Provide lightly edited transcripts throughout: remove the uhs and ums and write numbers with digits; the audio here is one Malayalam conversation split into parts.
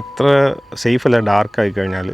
അത്ര സേഫ് അല്ല ഡാർക്കായി കഴിഞ്ഞാൽ.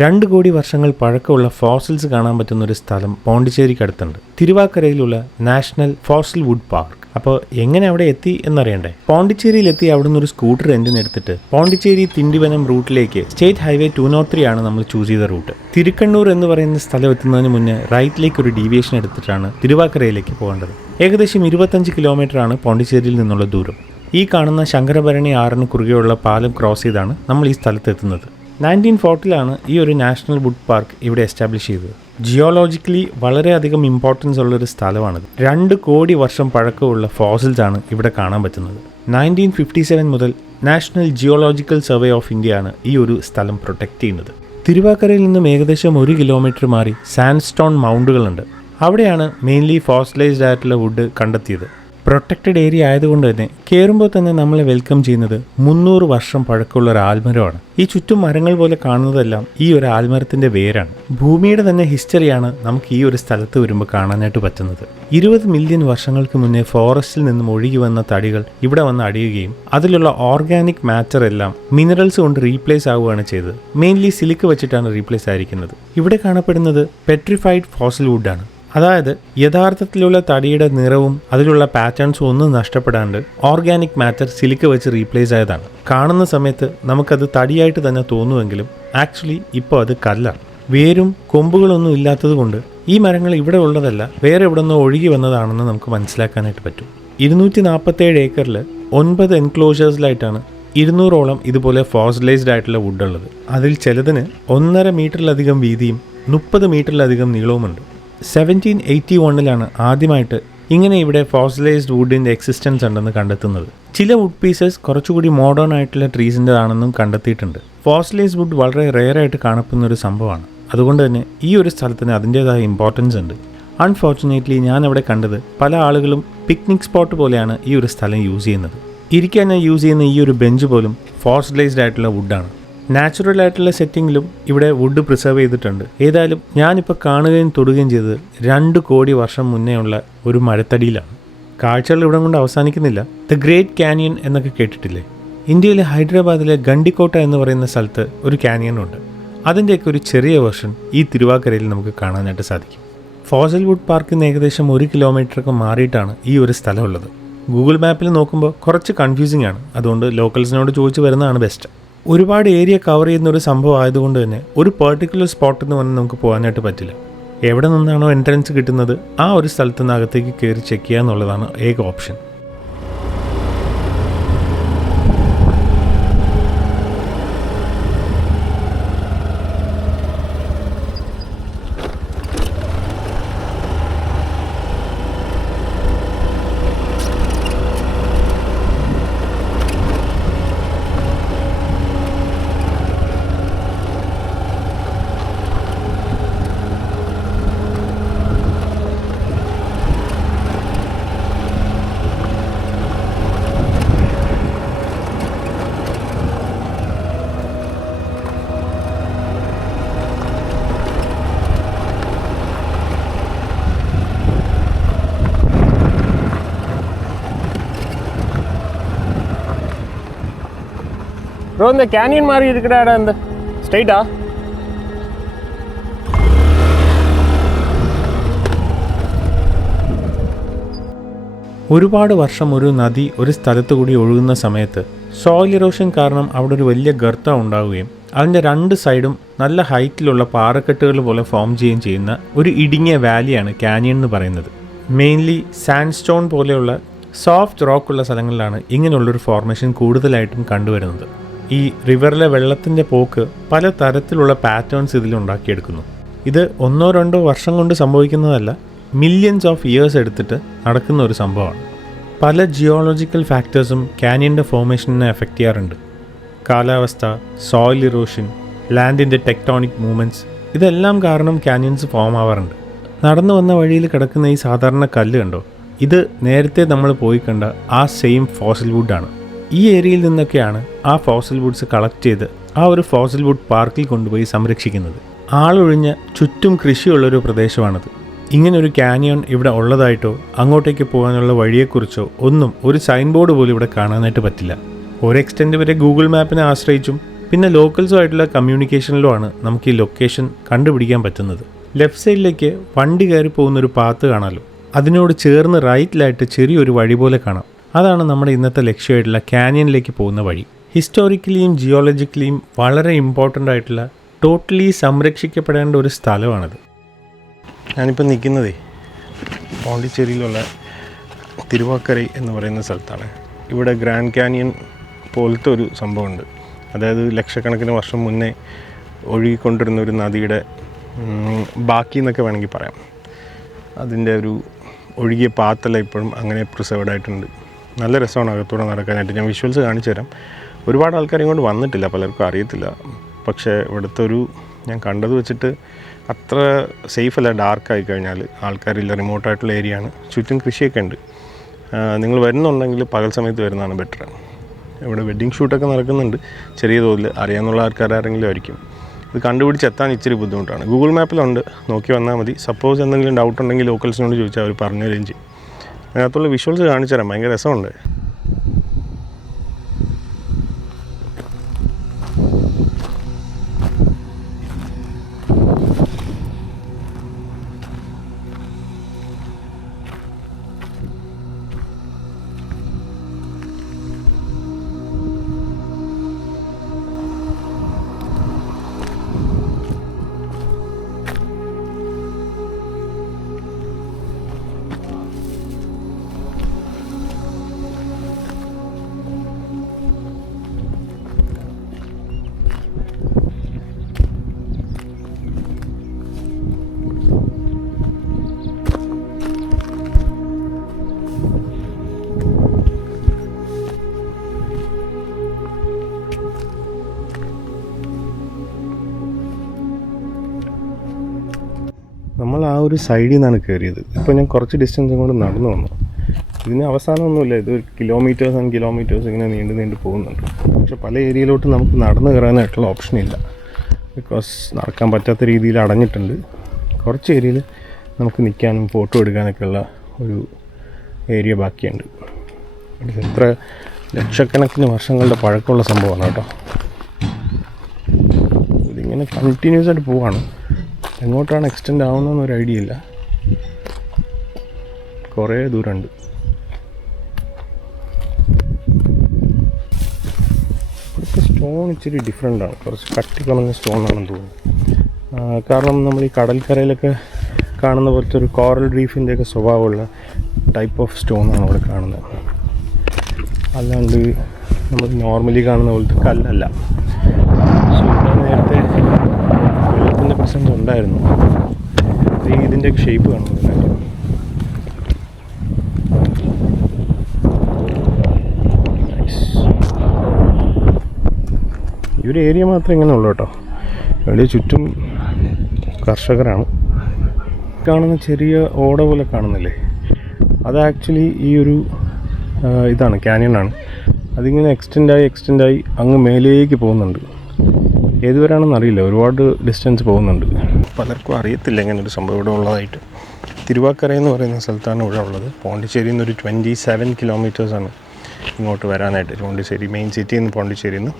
രണ്ട് കോടി വർഷങ്ങൾ പഴക്കമുള്ള ഫോസിൽസ് കാണാൻ പറ്റുന്ന ഒരു സ്ഥലം പോണ്ടിച്ചേരിക്കടുത്തുണ്ട്. തിരുവാക്കരയിലുള്ള നാഷണൽ ഫോസിൽ വുഡ് പാർക്ക്. അപ്പോൾ എങ്ങനെ അവിടെ എത്തി എന്നറിയണ്ടേ? പോണ്ടിച്ചേരിയിലെത്തി അവിടുന്ന് ഒരു സ്കൂട്ടർ റെന്റിനെടുത്തിട്ട് പോണ്ടിച്ചേരി തിണ്ടിവനം റൂട്ടിലേക്ക് സ്റ്റേറ്റ് ഹൈവേ 203 ആണ് നമ്മൾ ചൂസ് ചെയ്ത റൂട്ട്. തിരുക്കണ്ണൂർ എന്ന് പറയുന്ന സ്ഥലം എത്തുന്നതിന് മുന്നേ റൈറ്റിലേക്ക് ഒരു ഡീവിയേഷൻ എടുത്തിട്ടാണ് തിരുവാക്കരയിലേക്ക് പോകേണ്ടത്. ഏകദേശം 25 കിലോമീറ്റർ ആണ് പോണ്ടിച്ചേരിയിൽ നിന്നുള്ള ദൂരം. ഈ കാണുന്ന ശങ്കരഭരണി ആറിന് കുറുകെയുള്ള പാലം ക്രോസ് ചെയ്താണ് നമ്മൾ ഈ സ്ഥലത്ത് എത്തുന്നത്. 1940 ഈ ഒരു നാഷണൽ വുഡ് പാർക്ക് ഇവിടെ എസ്റ്റാബ്ലിഷ് ചെയ്തത്. ജിയോളജിക്കലി വളരെയധികം ഇമ്പോർട്ടൻസ് ഉള്ളൊരു സ്ഥലമാണിത്. 2 കോടി വർഷം പഴക്കമുള്ള ഫോസിൽസ് ആണ് ഇവിടെ കാണാൻ പറ്റുന്നത്. 1957 മുതൽ national geological survey of India ആണ് ഈ ഒരു സ്ഥലം പ്രൊട്ടക്റ്റ് ചെയ്യുന്നത്. തിരുവാക്കരയിൽ നിന്നും ഏകദേശം 1 കിലോമീറ്റർ മാറി സാൻഡ്സ്റ്റോൺ മൗണ്ടുകളുണ്ട്. അവിടെയാണ് മെയിൻലി ഫോസിലൈസ്ഡ് ആയിട്ടുള്ള വുഡ് കണ്ടെത്തിയത്. പ്രൊട്ടക്റ്റഡ് ഏരിയ ആയതുകൊണ്ട് തന്നെ കയറുമ്പോൾ തന്നെ നമ്മളെ വെൽക്കം ചെയ്യുന്നത് 300 വർഷം പഴക്കമുള്ള ഒരു ആൽമരമാണ്. ഈ ചുറ്റും മരങ്ങൾ പോലെ കാണുന്നതെല്ലാം ഈ ഒരു ആൽമരത്തിന്റെ വേരാണ്. ഭൂമിയുടെ തന്നെ ഹിസ്റ്ററിയാണ് നമുക്ക് ഈ ഒരു സ്ഥലത്ത് വരുമ്പോൾ കാണാനായിട്ട് പറ്റുന്നത്. 20 മില്യൺ വർഷങ്ങൾക്ക് മുന്നേ ഫോറസ്റ്റിൽ നിന്നും ഒഴുകി വന്ന തടികൾ ഇവിടെ വന്ന് അടിയുകയും അതിലുള്ള ഓർഗാനിക് മാറ്റർ എല്ലാം മിനറൽസ് കൊണ്ട് റീപ്ലേസ് ആവുകയാണ് ചെയ്തത്. മെയിൻലി സിലിക്ക് വെച്ചിട്ടാണ് റീപ്ലേസ് ആയിരിക്കുന്നത്. ഇവിടെ കാണപ്പെടുന്നത് പെട്രിഫൈഡ് ഫോസിൽ വുഡാണ്. അതായത് യഥാർത്ഥത്തിലുള്ള തടിയുടെ നിറവും അതിലുള്ള പാറ്റേൺസും ഒന്നും നഷ്ടപ്പെടാണ്ട് ഓർഗാനിക് മാറ്റർ സിലിക്ക വെച്ച് റീപ്ലേസ് ആയതാണ്. കാണുന്ന സമയത്ത് നമുക്കത് തടിയായിട്ട് തന്നെ തോന്നുമെങ്കിലും ആക്ച്വലി ഇപ്പോൾ അത് കല്ലാണ്. വേരും കൊമ്പുകളൊന്നും ഇല്ലാത്തത് കൊണ്ട് ഈ മരങ്ങൾ ഇവിടെ ഉള്ളതല്ല, വേറെ എവിടെ നിന്നോ ഒഴുകി വന്നതാണെന്ന് നമുക്ക് മനസ്സിലാക്കാനായിട്ട് പറ്റും. 247 ഏക്കറിൽ 9 എൻക്ലോഷേഴ്സിലായിട്ടാണ് 200ഓളം ഇതുപോലെ ഫോസിലൈസ്ഡ് ആയിട്ടുള്ള വുഡ് ഉള്ളത്. അതിൽ ചിലതിന് 1.5 മീറ്ററിലധികം വീതിയും 30 മീറ്ററിലധികം നീളവുമുണ്ട്. 1781 ആദ്യമായിട്ട് ഇങ്ങനെ ഇവിടെ ഫോസിലൈസ്ഡ് വുഡിൻ്റെ എക്സിസ്റ്റൻസ് ഉണ്ടെന്ന് കണ്ടെത്തുന്നത്. ചില വുഡ് പീസസ് കുറച്ചുകൂടി മോഡേൺ ആയിട്ടുള്ള ട്രീസിൻ്റെതാണെന്നും കണ്ടെത്തിയിട്ടുണ്ട്. ഫോസിലൈസ്ഡ് വുഡ് വളരെ റെയറായിട്ട് കാണപ്പെടുന്ന ഒരു സംഭവമാണ്. അതുകൊണ്ട് തന്നെ ഈ ഒരു സ്ഥലത്തിന് അതിൻ്റേതായ ഇമ്പോർട്ടൻസ് ഉണ്ട്. അൺഫോർച്ചുനേറ്റ്ലി ഞാൻ അവിടെ കണ്ടത് പല ആളുകളും പിക്നിക് സ്പോട്ട് പോലെയാണ് ഈ ഒരു സ്ഥലം യൂസ് ചെയ്യുന്നത്. ഇരിക്കാൻ ഞാൻ യൂസ് ചെയ്യുന്ന ഈ ഒരു ബെഞ്ച് പോലും ഫോസിലൈസ്ഡ് ആയിട്ടുള്ള വുഡാണ്. നാച്ചുറൽ ആയിട്ടുള്ള സെറ്റിങ്ങിലും ഇവിടെ വുഡ് പ്രിസർവ് ചെയ്തിട്ടുണ്ട്. ഏതായാലും ഞാനിപ്പോൾ കാണുകയും തൊടുകയും ചെയ്തത് 2 കോടി വർഷം മുന്നേ ഉള്ള ഒരു മരത്തടിയിലാണ്. കാഴ്ചകൾ ഇവിടെ കൊണ്ട് അവസാനിക്കുന്നില്ല. ദ ഗ്രേറ്റ് കാനിയൻ എന്നൊക്കെ കേട്ടിട്ടില്ലേ? ഇന്ത്യയിലെ ഹൈദരാബാദിലെ ഗണ്ടിക്കോട്ട എന്ന് പറയുന്ന സ്ഥലത്ത് ഒരു കാനിയനുണ്ട്. അതിൻ്റെയൊക്കെ ഒരു ചെറിയ വെർഷൻ ഈ തിരുവാക്കരയിൽ നമുക്ക് കാണാനായിട്ട് സാധിക്കും. ഫോസിൽ വുഡ് പാർക്കിൽ നിന്ന് ഏകദേശം 1 കിലോമീറ്ററൊക്കെ മാറിയിട്ടാണ് ഈ ഒരു സ്ഥലമുള്ളത്. ഗൂഗിൾ മാപ്പിൽ നോക്കുമ്പോൾ കുറച്ച് കൺഫ്യൂസിംഗ് ആണ്. അതുകൊണ്ട് ലോക്കൽസിനോട് ചോദിച്ച് വരുന്നതാണ് ബെസ്റ്റ്. ഒരുപാട് ഏരിയ കവർ ചെയ്യുന്ന ഒരു സംഭവം ആയതുകൊണ്ട് തന്നെ ഒരു പെർട്ടിക്കുലർ സ്പോട്ടിൽ നിന്ന് വന്ന് നമുക്ക് പോകാനായിട്ട് പറ്റില്ല. എവിടെ നിന്നാണോ എൻട്രൻസ് കിട്ടുന്നത് ആ ഒരു സ്ഥലത്തു നിന്ന് അകത്തേക്ക് കയറി ചെക്ക് ചെയ്യുക എന്നുള്ളതാണ് ഏക ഓപ്ഷൻ. ப்ரோ, இந்த கேனியன் மாதிரி இருக்கிற இடம் இந்த ஸ்ட்ரைட்டா? ഒരുപാട് വർഷം ഒരു നദി ഒരു സ്ഥലത്തു കൂടി ഒഴുകുന്ന സമയത്ത് സോയിൽ ഇറോഷൻ കാരണം അവിടെ ഒരു വലിയ ഗർത്തം ഉണ്ടാവുകയും അതിൻ്റെ 2 സൈഡും നല്ല ഹൈറ്റിലുള്ള പാറക്കെട്ടുകൾ പോലെ ഫോം ചെയ്യുകയും ചെയ്യുന്ന ഒരു ഇടുങ്ങിയ വാലിയാണ് കാനിയൻ എന്ന് പറയുന്നത്. മെയിൻലി സാൻഡ്സ്റ്റോൺ പോലെയുള്ള സോഫ്റ്റ് റോക്കുള്ള സ്ഥലങ്ങളിലാണ് ഇങ്ങനെയുള്ളൊരു ഫോർമേഷൻ കൂടുതലായിട്ടും കണ്ടുവരുന്നത്. ഈ റിവറിലെ വെള്ളത്തിൻ്റെ പോക്ക് പല തരത്തിലുള്ള പാറ്റേൺസ് ഇതിലുണ്ടാക്കിയെടുക്കുന്നു. ഇത് 1-2 വർഷം കൊണ്ട് സംഭവിക്കുന്നതല്ല, മില്യൺസ് ഓഫ് ഇയേഴ്സ് എടുത്തിട്ട് നടക്കുന്ന ഒരു സംഭവമാണ്. പല ജിയോളജിക്കൽ ഫാക്ടേഴ്സും കാനിയൻ്റെ ഫോർമേഷനെ എഫക്റ്റ് ചെയ്യാറുണ്ട്. കാലാവസ്ഥ, സോയിൽ ഇറോഷൻ, ലാൻഡിൻ്റെ ടെക്ടോണിക് മൂവ്മെൻറ്റ്സ്, ഇതെല്ലാം കാരണം കാനിയൻസ് ഫോം ആവാറുണ്ട്. നടന്നു വന്ന വഴിയിൽ കിടക്കുന്ന ഈ സാധാരണ കല്ല് കണ്ടോ? ഇത് നേരത്തെ നമ്മൾ പോയി കണ്ട ആ സെയിം ഫോസിൽ വുഡാണ്. ഈ ഏരിയയിൽ നിന്നൊക്കെയാണ് ആ ഫോസിൽ വുഡ്സ് കളക്ട് ചെയ്ത് ആ ഒരു ഫോസിൽ വുഡ് പാർക്കിൽ കൊണ്ടുപോയി സംരക്ഷിക്കുന്നത്. ആളൊഴിഞ്ഞ ചുറ്റും കൃഷിയുള്ളൊരു പ്രദേശമാണത്. ഇങ്ങനൊരു കാനിയോൺ ഇവിടെ ഉള്ളതായിട്ടോ അങ്ങോട്ടേക്ക് പോകാനുള്ള വഴിയെക്കുറിച്ചോ ഒന്നും ഒരു സൈൻ ബോർഡ് പോലും ഇവിടെ കാണാനായിട്ട് പറ്റില്ല. ഒരു എക്സ്റ്റെൻഡ് വരെ ഗൂഗിൾ മാപ്പിനെ ആശ്രയിച്ചും പിന്നെ ലോക്കൽസുമായിട്ടുള്ള കമ്മ്യൂണിക്കേഷനിലുമാണ് നമുക്ക് ഈ ലൊക്കേഷൻ കണ്ടുപിടിക്കാൻ പറ്റുന്നത്. ലെഫ്റ്റ് സൈഡിലേക്ക് വണ്ടി കയറി പോകുന്നൊരു പാത്ത് കാണാമല്ലോ, അതിനോട് ചേർന്ന് റൈറ്റിലായിട്ട് ചെറിയൊരു വഴി പോലെ കാണാം. അതാണ് നമ്മുടെ ഇന്നത്തെ ലക്ഷ്യമായിട്ടുള്ള കാനിയനിലേക്ക് പോകുന്ന വഴി. ഹിസ്റ്റോറിക്കലിയും ജിയോളജിക്കലിയും വളരെ ഇമ്പോർട്ടൻ്റ് ആയിട്ടുള്ള ടോട്ടലി സംരക്ഷിക്കപ്പെടേണ്ട ഒരു സ്ഥലമാണിത്. ഞാനിപ്പോൾ നിൽക്കുന്നതേ പോണ്ടിച്ചേരിയിലുള്ള തിരുവാക്കരൈ എന്ന് പറയുന്ന സ്ഥലത്താണ്. ഇവിടെ ഗ്രാൻഡ് കാനിയൻ പോലത്തെ ഒരു സംഭവമുണ്ട്. അതായത് ലക്ഷക്കണക്കിന് വർഷം മുന്നേ ഒഴുകിക്കൊണ്ടിരുന്ന ഒരു നദിയുടെ ബാക്കി എന്നൊക്കെ വേണമെങ്കിൽ പറയാം. അതിൻ്റെ ഒരു ഒഴുകിയ പാത്തെല്ലാം ഇപ്പോഴും അങ്ങനെ പ്രിസർവ്ഡ് ആയിട്ടുണ്ട്. നല്ല രസമാണ് അകത്തൂടെ നടക്കാനായിട്ട്. ഞാൻ വിഷ്വൽസ് കാണിച്ചു തരാം. ഒരുപാട് ആൾക്കാർ ഇങ്ങോട്ട് വന്നിട്ടില്ല, പലർക്കും അറിയത്തില്ല. പക്ഷേ ഇവിടുത്തെ ഒരു ഞാൻ കണ്ടത് വെച്ചിട്ട് അത്ര സേഫല്ല. ഡാർക്കായി കഴിഞ്ഞാൽ ആൾക്കാരില്ല, റിമോട്ടായിട്ടുള്ള ഏരിയ ആണ്. ചുറ്റും കൃഷിയൊക്കെ ഉണ്ട്. നിങ്ങൾ വരുന്നുണ്ടെങ്കിൽ പകൽ സമയത്ത് വരുന്നതാണ് ബെറ്റർ. ഇവിടെ വെഡ്ഡിങ് ഷൂട്ടൊക്കെ നടക്കുന്നുണ്ട് ചെറിയ തോതിൽ. അറിയാവുന്ന ആൾക്കാരാരെങ്കിലും ആയിരിക്കും. ഇത് കണ്ടുപിടിച്ചെത്താൻ ഇച്ചിരി ബുദ്ധിമുട്ടാണ്. ഗൂഗിൾ മാപ്പിലുണ്ട്, നോക്കി വന്നാൽ മതി. സപ്പോസ് എന്തെങ്കിലും ഡൗട്ട് ഉണ്ടെങ്കിൽ ലോക്കൽസിനോട് ചോദിച്ചാൽ അവർ പറഞ്ഞു തരുകയും ചെയ്യും. അതിനകത്തുള്ള വിഷ്വൽസ് കാണിച്ചു തരാം, ഭയങ്കര രസമുണ്ട്. നമ്മൾ ആ ഒരു സൈഡിൽ നിന്നാണ് കയറിയത്. ഇപ്പോൾ ഞാൻ കുറച്ച് ഡിസ്റ്റൻസ് കൊണ്ട് നടന്നു വന്നു. ഇതിന് അവസാനമൊന്നുമില്ല. ഇത് കിലോമീറ്റേഴ്സ് ആൻഡ് കിലോമീറ്റേഴ്സ് ഇങ്ങനെ നീണ്ടു പോകുന്നുണ്ട്. പക്ഷെ പല ഏരിയയിലോട്ട് നമുക്ക് നടന്നു കയറാനായിട്ടുള്ള ഓപ്ഷനില്ല. ബിക്കോസ് നടക്കാൻ പറ്റാത്ത രീതിയിൽ അടഞ്ഞിട്ടുണ്ട്. കുറച്ച് ഏരിയയിൽ നമുക്ക് നിൽക്കാനും ഫോട്ടോ എടുക്കാനൊക്കെയുള്ള ഒരു ഏരിയ ബാക്കിയുണ്ട്. ഇത് എത്ര ലക്ഷക്കണക്കിന് വർഷങ്ങളുടെ പഴക്കമുള്ള സംഭവമാണ് കേട്ടോ. ഇതിങ്ങനെ കണ്ടിന്യൂസ് ആയിട്ട് പോവാണ്. എങ്ങോട്ടാണ് എക്സ്റ്റെൻഡ് ആവുന്നതെന്നൊരു ഐഡിയ ഇല്ല. കുറേ ദൂരമുണ്ട്. ഇവിടുത്തെ സ്റ്റോൺ ഇച്ചിരി ഡിഫറെൻ്റാണ്. കുറച്ച് കട്ടി കുറഞ്ഞ സ്റ്റോണാണെന്ന് തോന്നുന്നു. കാരണം നമ്മൾ ഈ കടൽക്കരയിലൊക്കെ കാണുന്ന പോലത്തെ ഒരു കോറൽ റീഫിൻ്റെയൊക്കെ സ്വഭാവമുള്ള ടൈപ്പ് ഓഫ് സ്റ്റോണാണ് ഇവിടെ കാണുന്നത്. അല്ലാണ്ട് നമ്മൾ നോർമലി കാണുന്ന പോലത്തെ കല്ലല്ല. സോ ഇവിടെ നേരത്തെ വെള്ളത്തിൻ്റെ പ്രസൻസ് ഉണ്ടായിരുന്നു. ഇതിൻ്റെയൊക്കെ ഷേപ്പ് കാണുന്നതിനായിട്ട് ഈ ഒരു ഏരിയ മാത്രമേ ഇങ്ങനെ ഉള്ളൂ കേട്ടോ. ഇവിടെ ചുറ്റും കർഷകരാണ്. കാണുന്ന ചെറിയ ഓട പോലെ കാണുന്നില്ലേ, അത് ആക്ച്വലി ഈ ഒരു ഇതാണ്, കാനിയനാണ്. അതിങ്ങനെ എക്സ്റ്റെൻഡായി അങ്ങ് മേലേക്ക് പോകുന്നുണ്ട്. ഏതുവരെയാണെന്ന് അറിയില്ല, ഒരുപാട് ഡിസ്റ്റൻസ് പോകുന്നുണ്ട്. പലർക്കും അറിയത്തില്ല ഇങ്ങനെ ഒരു സംഭവം ഇവിടെ ഉള്ളതായിട്ട്. തിരുവാക്കര എന്ന് പറയുന്ന സ്ഥലത്താണ് ഇവിടെ ഉള്ളത്. പോണ്ടിച്ചേരിയിൽ നിന്ന് ഒരു 27 കിലോമീറ്റേഴ്സാണ് ഇങ്ങോട്ട് വരാനായിട്ട്. പോണ്ടിച്ചേരി മെയിൻ സിറ്റിയിൽ നിന്ന്, പോണ്ടിച്ചേരിയിൽ നിന്ന്.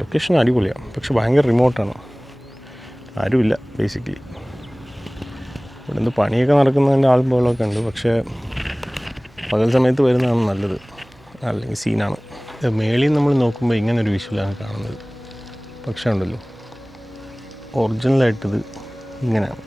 ലൊക്കേഷൻ അടിപൊളിയാണ്, പക്ഷെ ഭയങ്കര റിമോട്ടാണ്. ആരുമില്ല ബേസിക്കലി. ഇവിടെ നിന്ന് പണിയൊക്കെ നടക്കുന്നതിൻ്റെ ആൾബോളൊക്കെ ഉണ്ട്. പക്ഷേ പകൽ സമയത്ത് വരുന്നതാണ് നല്ലത്, അല്ലെങ്കിൽ സീനാണ്. മേളിൽ നമ്മൾ നോക്കുമ്പോൾ ഇങ്ങനൊരു വിഷ്വലാണ് കാണുന്നത്. പക്ഷേ ഉണ്ടല്ലോ, ഒറിജിനലായിട്ടത് ഇങ്ങനെയാണ്.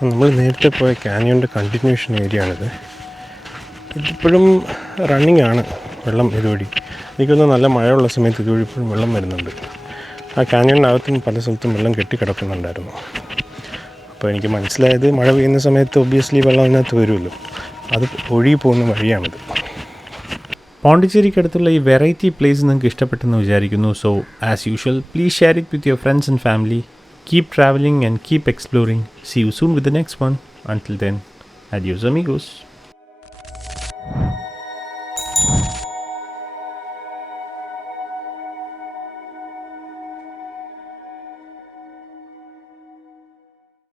നമ്മൾ നേരത്തെ പോയ കാനിയോൻ്റെ കണ്ടിന്യൂഷൻ ഏരിയ ആണിത്. ഇതിപ്പോഴും റണ്ണിങ് ആണ് വെള്ളം ഇതുവഴി. എനിക്കൊന്ന് നല്ല മഴയുള്ള സമയത്ത് ഇതുവഴി ഇപ്പോഴും വെള്ളം വരുന്നുണ്ട്. ആ കാനിയണിനകത്തും പല സ്ഥലത്തും വെള്ളം കെട്ടിക്കിടക്കുന്നുണ്ടായിരുന്നു. അപ്പോൾ എനിക്ക് മനസ്സിലായത് മഴ പെയ്യുന്ന സമയത്ത് ഒബ്വിയസ്ലി വെള്ളം അതിനകത്ത് വരുമല്ലോ, അത് ഒഴുകി പോകുന്ന വഴിയാണിത്. പോണ്ടിച്ചേരിക്കടുത്തുള്ള ഈ വെറൈറ്റി പ്ലേസ് നിങ്ങൾക്ക് ഇഷ്ടപ്പെട്ടെന്ന് വിചാരിക്കുന്നു. So as usual please share it with your friends and family. Keep traveling and keep exploring. See you soon with the next one. Until then, adios amigos.